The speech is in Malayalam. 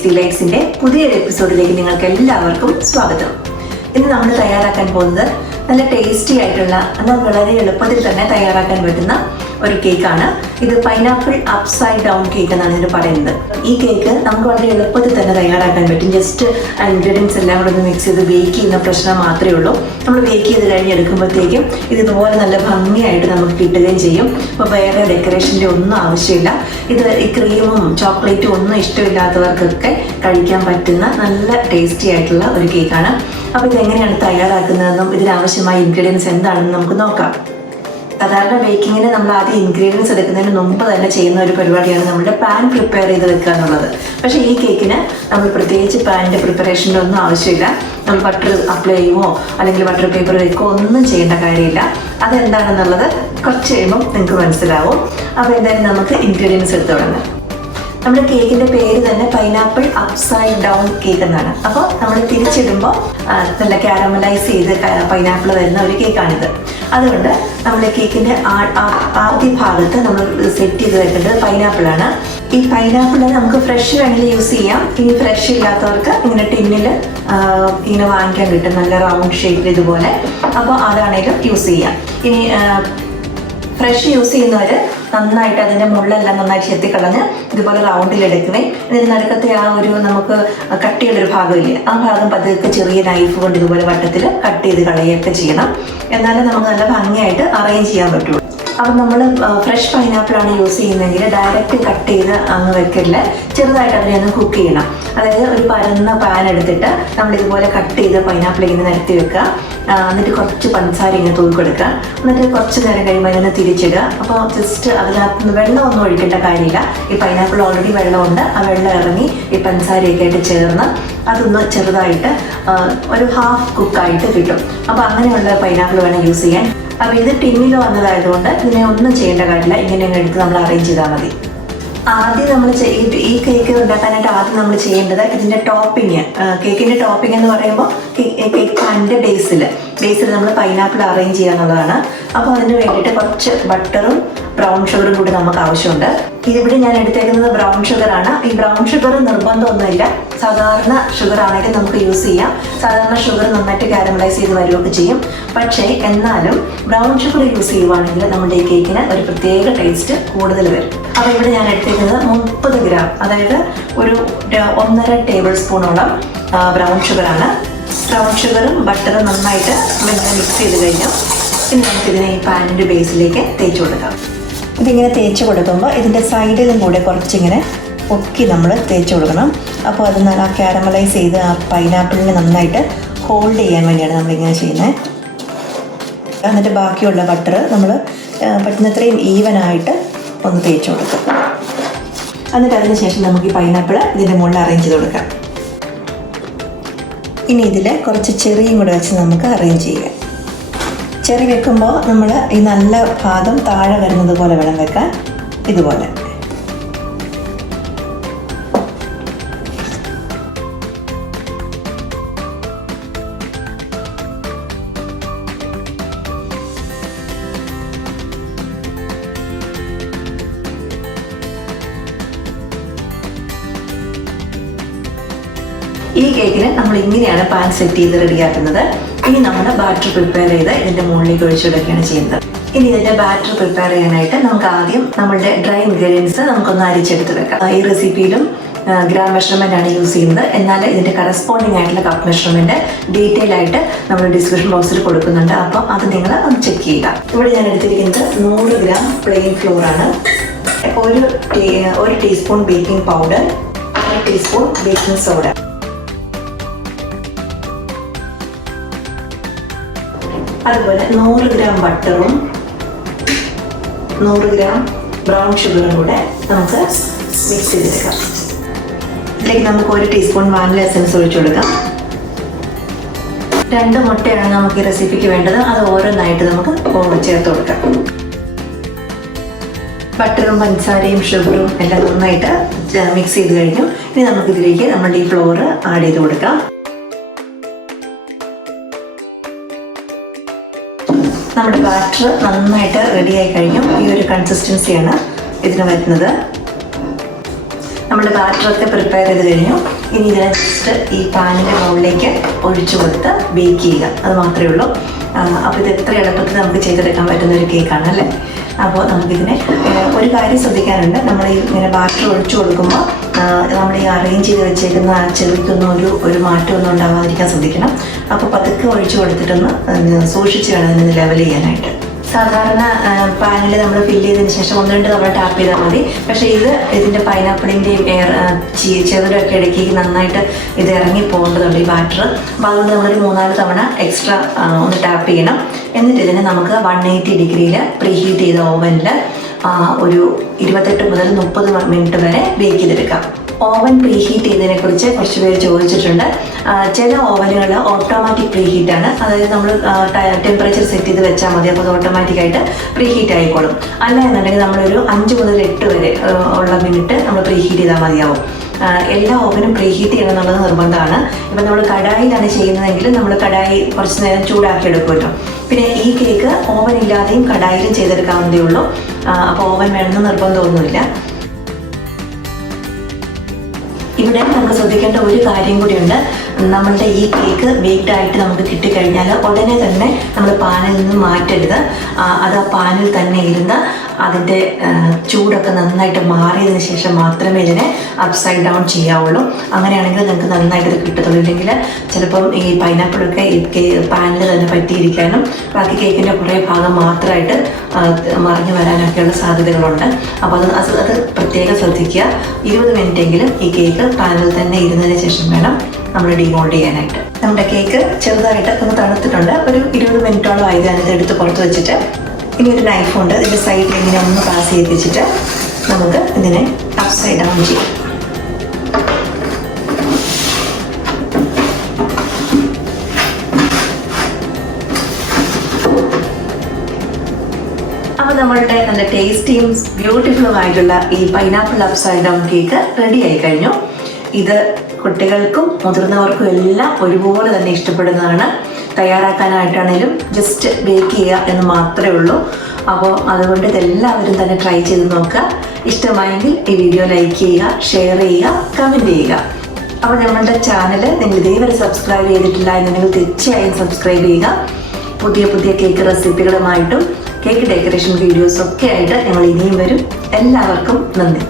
DreamBakes Delights-ന്റെ പുതിയൊരു എപ്പിസോഡിലേക്ക് നിങ്ങൾക്ക് എല്ലാവർക്കും സ്വാഗതം. ഇന്ന് നമ്മൾ തയ്യാറാക്കാൻ പോകുന്നത് നല്ല ടേസ്റ്റി ആയിട്ടുള്ള എന്നാൽ വളരെ എളുപ്പത്തിൽ തന്നെ തയ്യാറാക്കാൻ പറ്റുന്ന ഒരു കേക്കാണ്. ഇത് പൈനാപ്പിൾ അപ്സൈഡ് ഡൗൺ കേക്ക് എന്നാണ് ഇതിന് പറയുന്നത്. ഈ കേക്ക് നമുക്ക് വളരെ എളുപ്പത്തിൽ തന്നെ തയ്യാറാക്കാൻ പറ്റും. ജസ്റ്റ് ഇൻഗ്രീഡിയൻസ് എല്ലാം കൂടെ ഒന്ന് മിക്സ് ചെയ്ത് ബേക്ക് ചെയ്യുന്ന പ്രശ്നം മാത്രമേ ഉള്ളൂ. നമ്മൾ ബേക്ക് ചെയ്ത് കഴിഞ്ഞ് എടുക്കുമ്പോഴത്തേക്കും ഇത് ഇതുപോലെ നല്ല ഭംഗിയായിട്ട് നമുക്ക് കിട്ടുകയും ചെയ്യും. അപ്പോൾ വേറെ ഡെക്കറേഷൻ്റെ ഒന്നും ആവശ്യമില്ല. ഇത് ഈ ക്രീമും ചോക്ലേറ്റും ഒന്നും ഇഷ്ടമില്ലാത്തവർക്കൊക്കെ കഴിക്കാൻ പറ്റുന്ന നല്ല ടേസ്റ്റി ആയിട്ടുള്ള ഒരു കേക്കാണ്. അപ്പോൾ ഇതെങ്ങനെയാണ് തയ്യാറാക്കുന്നതെന്നും ഇതിനാവശ്യമായ ഇൻഗ്രീഡിയൻസ് എന്താണെന്ന് നമുക്ക് നോക്കാം. സാധാരണ ബേക്കിങ്ങിന് നമ്മൾ ആദ്യം ഇൻഗ്രീഡിയൻസ് എടുക്കുന്നതിന് മുമ്പ് തന്നെ ചെയ്യുന്ന ഒരു പരിപാടിയാണ് നമ്മുടെ പാൻ പ്രിപ്പയർ ചെയ്ത് വെക്കുക എന്നുള്ളത്. പക്ഷേ ഈ കേക്കിന് നമ്മൾ പ്രത്യേകിച്ച് പാനിൻ്റെ പ്രിപ്പറേഷൻ്റെ ഒന്നും ആവശ്യമില്ല. നമ്മൾ ബട്ടർ അപ്ലൈ ചെയ്യുമോ അല്ലെങ്കിൽ ബട്ടർ പേപ്പർ വെക്കുകയോ ഒന്നും ചെയ്യേണ്ട കാര്യമില്ല. അതെന്താണെന്നുള്ളത് കുറച്ച് കഴിയുമ്പം നിങ്ങൾക്ക് മനസ്സിലാവും. അപ്പോൾ എന്തായാലും നമുക്ക് ഇൻഗ്രീഡിയൻസ് എടുത്ത് തുടങ്ങാം. നമ്മുടെ കേക്കിൻ്റെ പേര് തന്നെ പൈനാപ്പിൾ അപ്സൈഡ് ഡൗൺ കേക്ക് എന്നാണ്. അപ്പോൾ നമ്മൾ തിരിച്ചിടുമ്പോൾ നല്ല കാരമലൈസ് ചെയ്ത് പൈനാപ്പിൾ വരുന്ന ഒരു കേക്കാണിത്. അതുകൊണ്ട് നമ്മുടെ കേക്കിൻ്റെ ആദ്യ ഭാഗത്ത് നമ്മൾ സെറ്റ് ചെയ്ത് വെക്കേണ്ടത് പൈനാപ്പിളാണ്. ഈ പൈനാപ്പിൾ നമുക്ക് ഫ്രഷ് വേണമെങ്കിൽ യൂസ് ചെയ്യാം. ഇനി ഫ്രഷ് ഇല്ലാത്തവർക്ക് ഇങ്ങനെ ടിന്നിൽ ഇങ്ങനെ വാങ്ങിക്കാൻ കിട്ടും, നല്ല റൗണ്ട് ഷേപ്പിൽ ഇതുപോലെ. അപ്പോൾ അതാണെങ്കിലും യൂസ് ചെയ്യാം. ഇനി ഫ്രഷ് യൂസ് ചെയ്യുന്നവർ നന്നായിട്ട് അതിൻ്റെ മുള്ളെല്ലാം നന്നായിട്ട് ചെത്തിക്കളഞ്ഞ് ഇതുപോലെ റൗണ്ടിലെടുക്കുകയും ഇതിന് നടുക്കത്തെ ആ ഒരു നമുക്ക് കട്ടിയുള്ളൊരു ഭാഗമില്ലേ, ആ ഭാഗം പതുക്കെ ചെറിയ നൈഫ് കൊണ്ട് ഇതുപോലെ വട്ടത്തിൽ കട്ട് ചെയ്ത് കളയുകയൊക്കെ ചെയ്യണം. എന്നാലേ നമുക്ക് നല്ല ഭംഗിയായിട്ട് അറേഞ്ച് ചെയ്യാൻ പറ്റുള്ളൂ. അപ്പം നമ്മൾ ഫ്രഷ് പൈനാപ്പിളാണ് യൂസ് ചെയ്യുന്നതെങ്കിൽ ഡയറക്റ്റ് കട്ട് ചെയ്ത് അങ്ങ് വെക്കില്ല, ചെറുതായിട്ട് അതിനെ ഒന്ന് കുക്ക് ചെയ്യണം. അതായത് ഒരു പരന്ന പാൻ എടുത്തിട്ട് നമ്മളിതുപോലെ കട്ട് ചെയ്ത് പൈനാപ്പിൾ ഇങ്ങനെ നിരത്തി വെക്കുക. എന്നിട്ട് കുറച്ച് പഞ്ചസാര ഇങ്ങനെ തൂക്കി കൊടുക്കുക. എന്നിട്ട് കുറച്ച് നേരം കഴിയുമ്പോൾ അതിനെ തിരിച്ചിടുക. അപ്പോൾ ജസ്റ്റ് അതിനകത്ത് വെള്ളമൊന്നും ഒഴിക്കേണ്ട കാര്യമില്ല. ഈ പൈനാപ്പിൾ ഓൾറെഡി വെള്ളമുണ്ട്. ആ വെള്ളം ഇറങ്ങി ഈ പഞ്ചസാരയൊക്കെ ആയിട്ട് ചേർന്ന് അതൊന്ന് ചെറുതായിട്ട് ഒരു ഹാഫ് കുക്കായിട്ട് കിട്ടും. അപ്പോൾ അങ്ങനെയുള്ള പൈനാപ്പിൾ വേണം യൂസ് ചെയ്യാൻ. അപ്പോൾ ഇത് ടിന്നിൽ വന്നതായതുകൊണ്ട് ഇതിനെ ഒന്നും ചെയ്യേണ്ട കാര്യമില്ല. ഇങ്ങനെ എടുത്ത് നമ്മൾ അറേഞ്ച് ചെയ്താൽ മതി. ആദ്യം നമ്മൾ ഈ കേക്ക് ഉണ്ടാക്കാനായിട്ട് ആദ്യം നമ്മൾ ചെയ്യേണ്ടത് ഇതിൻ്റെ ടോപ്പിങ്. കേക്കിൻ്റെ ടോപ്പിംഗ് എന്ന് പറയുമ്പോൾ കേക്ക് പാനിൻ്റെ ബേസിൽ നമ്മൾ പൈനാപ്പിൾ അറേഞ്ച് ചെയ്യുക എന്നുള്ളതാണ്. അപ്പോൾ അതിന് വേണ്ടിയിട്ട് കുറച്ച് ബട്ടറും ബ്രൗൺ ഷുഗറും കൂടി നമുക്ക് ആവശ്യമുണ്ട്. ഇതിവിടെ ഞാൻ എടുത്തേക്കുന്നത് ബ്രൗൺ ഷുഗറാണ്. ഈ ബ്രൗൺ ഷുഗർ നിർബന്ധമൊന്നുമില്ല, സാധാരണ ഷുഗർ ആണെങ്കിൽ നമുക്ക് യൂസ് ചെയ്യാം. സാധാരണ ഷുഗർ നന്നായിട്ട് കാരമലൈസ് ചെയ്ത് വരികയൊക്കെ ചെയ്യും. പക്ഷേ എന്നാലും ബ്രൗൺ ഷുഗർ യൂസ് ചെയ്യുവാണെങ്കിൽ നമ്മുടെ ഈ കേക്കിന് ഒരു പ്രത്യേക ടേസ്റ്റ് കൂടുതൽ വരും. അപ്പോൾ ഇവിടെ ഞാൻ എടുത്തേക്കുന്നത് 30 ഗ്രാം, അതായത് ഒരു 1.5 ടേബിൾ സ്പൂണോളം ബ്രൗൺ ഷുഗറാണ്. ബ്രൗൺ ഷുഗറും ബട്ടറും നന്നായിട്ട് മിക്സ് ചെയ്ത് കഴിഞ്ഞാൽ ഇനി നമുക്കിതിനെ ഈ പാനിൻ്റെ ബേസിലേക്ക് തേച്ച് കൊടുക്കാം. ഇതിങ്ങനെ തേച്ച് കൊടുക്കുമ്പോൾ ഇതിൻ്റെ സൈഡിലും കൂടെ കുറച്ചിങ്ങനെ പൊക്കി നമ്മൾ തേച്ച് കൊടുക്കണം. അപ്പോൾ അത് ആ കാരമലൈസ് ചെയ്ത് ആ പൈനാപ്പിളിനെ നന്നായിട്ട് ഹോൾഡ് ചെയ്യാൻ വേണ്ടിയാണ് നമ്മളിങ്ങനെ ചെയ്യുന്നത്. എന്നിട്ട് ബാക്കിയുള്ള ബട്ടർ നമ്മൾ പറ്റുന്നത്രയും ഈവനായിട്ട് ഒന്ന് തേച്ച് കൊടുക്കാം. എന്നിട്ട് അതിന് ശേഷം നമുക്ക് ഈ പൈനാപ്പിൾ ഇതിൻ്റെ മുകളിൽ അറേഞ്ച് ചെയ്ത് കൊടുക്കാം. ഇനി ഇതിൽ കുറച്ച് ചെറിയും കൂടെ വെച്ച് നമുക്ക് അറേഞ്ച് ചെയ്യാം. ചെറി വെക്കുമ്പോൾ നമ്മൾ ഈ നല്ല ഭാഗം താഴെ വരുന്നത് പോലെ വേണം വെക്കാൻ, ഇതുപോലെ. ഈ കേക്കിന് നമ്മൾ ഇങ്ങനെയാണ് പാൻ സെറ്റ് ചെയ്ത് റെഡിയാക്കുന്നത്. ഇനി നമ്മൾ ബാറ്റർ പ്രിപ്പയർ ചെയ്ത് ഇതിൻ്റെ മുകളിലേക്ക് ഒഴിച്ചെടുക്കുകയാണ് ചെയ്യുന്നത്. ഇനി ഇതിൻ്റെ ബാറ്റർ പ്രിപ്പയർ ചെയ്യാനായിട്ട് നമുക്ക് ആദ്യം നമ്മളുടെ ഡ്രൈ ഇൻഗ്രീഡിയൻസ് നമുക്കൊന്ന് അരിച്ചെടുത്ത് വെക്കാം. ഈ റെസിപ്പിയിലും ഗ്രാം മെഷർമെൻ്റ് ആണ് യൂസ് ചെയ്യുന്നത്. എന്നാൽ ഇതിൻ്റെ കറസ്പോണ്ടിങ് ആയിട്ടുള്ള കപ്പ് മെഷർമെൻറ്റ് ഡീറ്റെയിൽ ആയിട്ട് നമ്മൾ ഡിസ്ക്രിപ്ഷൻ ബോക്സിൽ കൊടുക്കുന്നുണ്ട്. അപ്പം അത് നിങ്ങൾ ഒന്ന് ചെക്ക് ചെയ്യുക. ഇവിടെ ഞാൻ എടുത്തിരിക്കുന്നത് 100 ഗ്രാം പ്ലെയിൻ ഫ്ലോർ ആണ്. ഒരു teaspoon baking powder, 1 teaspoon baking soda, അതുപോലെ 100 ഗ്രാം ബട്ടറും 100 ഗ്രാം ബ്രൗൺ ഷുഗറും കൂടെ നമുക്ക് മിക്സ് ചെയ്തെടുക്കാം. ഇതിലേക്ക് നമുക്ക് 1 ടീസ്പൂൺ വാനില എസൻസ് ഒഴിച്ചു കൊടുക്കാം. 2 മുട്ടയാണ് നമുക്ക് ഈ റെസിപ്പിക്ക് വേണ്ടത്. അത് ഓരോന്നായിട്ട് നമുക്ക് ചേർത്ത് കൊടുക്കാം. ബട്ടറും പഞ്ചസാരയും ഷുഗറും എല്ലാം നന്നായിട്ട് മിക്സ് ചെയ്ത് കഴിഞ്ഞു. ഇനി നമുക്കിതിലേക്ക് നമ്മുടെ ഈ ഫ്ലോർ ആഡ് ചെയ്ത് കൊടുക്കാം. നമ്മുടെ ബാറ്റർ നന്നായിട്ട് റെഡിയായി കഴിഞ്ഞു. ഈ ഒരു കൺസിസ്റ്റൻസിയാണ് ഇതിന് വരുന്നത്. നമ്മുടെ ബാറ്ററൊക്കെ പ്രിപ്പയർ ചെയ്ത് കഴിഞ്ഞു. ഇനി ഇതിനെ ജസ്റ്റ് ഈ പാനിൻ്റെ മുകളിലേക്ക് ഒഴിച്ചു കൊടുത്ത് ബേക്ക് ചെയ്യുക, അത് മാത്രമേ ഉള്ളൂ. അപ്പോൾ ഇത് എത്ര എളുപ്പത്തിൽ നമുക്ക് ചെയ്തെടുക്കാൻ പറ്റുന്ന ഒരു കേക്കാണ് അല്ലേ. അപ്പോൾ നമുക്കിതിനെ ഒരു കാര്യം ശ്രദ്ധിക്കാനുണ്ട്. നമ്മൾ ഇങ്ങനെ ബാറ്റർ ഒഴിച്ചു കൊടുക്കുമ്പോൾ നമ്മൾ ഈ അറേഞ്ച് ചെയ്ത് വെച്ചേക്കുന്ന ആ ചെവിക്കൊന്നും ഒരു മാറ്റമൊന്നും ഉണ്ടാകാതിരിക്കാൻ ശ്രദ്ധിക്കണം. അപ്പോൾ പതുക്കെ ഒഴിച്ചു കൊടുത്തിട്ടൊന്ന് സൂക്ഷിച്ച് വേണം ഇതിന് ലെവൽ ചെയ്യാനായിട്ട്. സാധാരണ പാനിൽ നമ്മൾ ഫില്ല് ചെയ്തതിന് ശേഷം 1-2 തവണ ടാപ്പ് ചെയ്താൽ മതി. പക്ഷേ ഇതിൻ്റെ പൈനാപ്പിളിൻ്റെയും ചെറുതൊക്കെ ഇടയ്ക്ക് നന്നായിട്ട് ഇത് ഇറങ്ങി പോകേണ്ടതുണ്ട് ഈ ബാറ്റർ. അപ്പോൾ അതുകൊണ്ട് നമ്മളൊരു 3-4 തവണ എക്സ്ട്രാ ഒന്ന് ടാപ്പ് ചെയ്യണം. എന്നിട്ട് ഇതിനെ നമുക്ക് 180 ഡിഗ്രിയിൽ പ്രീഹീറ്റ് ചെയ്ത ഓവനിൽ ഒരു 28 മുതൽ 30 മിനിറ്റ് വരെ ബേക്ക് ചെയ്തെടുക്കാം. ഓവൻ പ്രീഹീറ്റ് ചെയ്തതിനെ കുറിച്ച് കുറച്ച് പേര് ചോദിച്ചിട്ടുണ്ട്. ചില ഓവനുകൾ ഓട്ടോമാറ്റിക് പ്രീഹീറ്റ് ആണ്. അതായത് നമ്മൾ ടെമ്പറേച്ചർ സെറ്റ് ചെയ്ത് വെച്ചാൽ മതി, അപ്പോൾ അത് ഓട്ടോമാറ്റിക്കായിട്ട് പ്രീഹീറ്റ് ആയിക്കോളും. അല്ല എന്നുണ്ടെങ്കിൽ നമ്മളൊരു 5 മുതൽ 8 വരെ ഉള്ള മിനിറ്റ് നമ്മൾ പ്രീഹീറ്റ് ചെയ്താൽ മതിയാവും. എല്ലാ ഓവനും പ്രീഹീറ്റ് ചെയ്യണം എന്നുള്ളത് നിർബന്ധമാണ്. ഇപ്പം നമ്മൾ കടായിലാണ് ചെയ്യുന്നതെങ്കിൽ നമ്മൾ കടായി കുറച്ച് നേരം ചൂടാക്കി എടുക്കുമല്ലോ. പിന്നെ ഈ കേക്ക് ഓവൻ ഇല്ലാതെയും കടായിലും ചെയ്തെടുക്കാവുന്നതേ ഉള്ളൂ. അപ്പോൾ ഓവൻ വേണമെന്ന് നിർബന്ധമൊന്നുമില്ല. ഇവിടെ നമ്മൾ ശ്രദ്ധിക്കേണ്ട ഒരു കാര്യം കൂടിയുണ്ട്. നമ്മളുടെ ഈ കേക്ക് ബേക്ക്ഡ് ആയിട്ട് നമുക്ക് കിട്ടിക്കഴിഞ്ഞാൽ ഉടനെ തന്നെ നമ്മൾ പാനിൽ നിന്ന് മാറ്റരുത്. അത് ആ പാനിൽ തന്നെ ഇരുന്ന് അതിൻ്റെ ചൂടൊക്കെ നന്നായിട്ട് മാറിയതിന് ശേഷം മാത്രമേ ഇതിനെ അപ്സൈഡ് ഡൗൺ ചെയ്യാവുള്ളൂ. അങ്ങനെയാണെങ്കിൽ നിങ്ങൾക്ക് നന്നായിട്ട് ഇത് കിട്ടത്തുള്ളൂ. ഇല്ലെങ്കിൽ ചിലപ്പം ഈ പൈനാപ്പിളൊക്കെ ഈ പാനിൽ തന്നെ പറ്റിയിരിക്കാനും ബാക്കി കേക്കിൻ്റെ കുറേ ഭാഗം മാത്രമായിട്ട് മറിഞ്ഞു വരാനൊക്കെയുള്ള സാധ്യതകളുണ്ട്. അപ്പോൾ അത് പ്രത്യേകം ശ്രദ്ധിക്കുക. 20 മിനിറ്റെങ്കിലും ഈ കേക്ക് പാനിൽ തന്നെ ഇരുന്നതിന് ശേഷം വേണം നമ്മൾ ഡീമോൾഡ് ചെയ്യാനായിട്ട്. നമ്മുടെ കേക്ക് ചെറുതായിട്ട് ഒന്ന് തണുത്തിട്ടുണ്ട്. ഒരു 20 മിനിറ്റോളം ആയത് അതിനകത്ത് എടുത്ത് പുറത്ത് വെച്ചിട്ട് ഇനി ഒരു നൈഫുണ്ട്, ഇതിൻ്റെ സൈഡിൽ ഇങ്ങനെ ഒന്ന് പാസ് ചെയ്യിപ്പിച്ചിട്ട് നമുക്ക് ഇതിനെ അപ്സൈഡ് ഡൗൺ ചെയ്യാം. അപ്പോൾ നമ്മളുടെ നല്ല ടേസ്റ്റിയും ബ്യൂട്ടിഫുള്ളും ആയിട്ടുള്ള ഈ pineapple upside down cake ready ആയി കഴിഞ്ഞു. ഇത് കുട്ടികൾക്കും മുതിർന്നവർക്കും എല്ലാം ഒരുപോലെ തന്നെ ഇഷ്ടപ്പെടുന്നതാണ്. തയ്യാറാക്കാനായിട്ടാണേലും ജസ്റ്റ് ബേക്ക് ചെയ്യുക എന്ന് മാത്രമേ ഉള്ളൂ. അപ്പോൾ അതുകൊണ്ട് ഇതെല്ലാവരും തന്നെ ട്രൈ ചെയ്ത് നോക്കുക. ഇഷ്ടമായെങ്കിൽ ഈ വീഡിയോ ലൈക്ക് ചെയ്യുക, ഷെയർ ചെയ്യുക, കമൻറ്റ് ചെയ്യുക. അപ്പോൾ നമ്മളുടെ ചാനൽ നിങ്ങൾ ഇതേവരെ സബ്സ്ക്രൈബ് ചെയ്തിട്ടില്ല എന്നുണ്ടെങ്കിൽ തീർച്ചയായും സബ്സ്ക്രൈബ് ചെയ്യുക. പുതിയ പുതിയ കേക്ക് റെസിപ്പികളുമായിട്ടും കേക്ക് ഡെക്കറേഷൻ വീഡിയോസൊക്കെ ആയിട്ട് ഞങ്ങൾ ഇനിയും വരും. എല്ലാവർക്കും നന്ദി.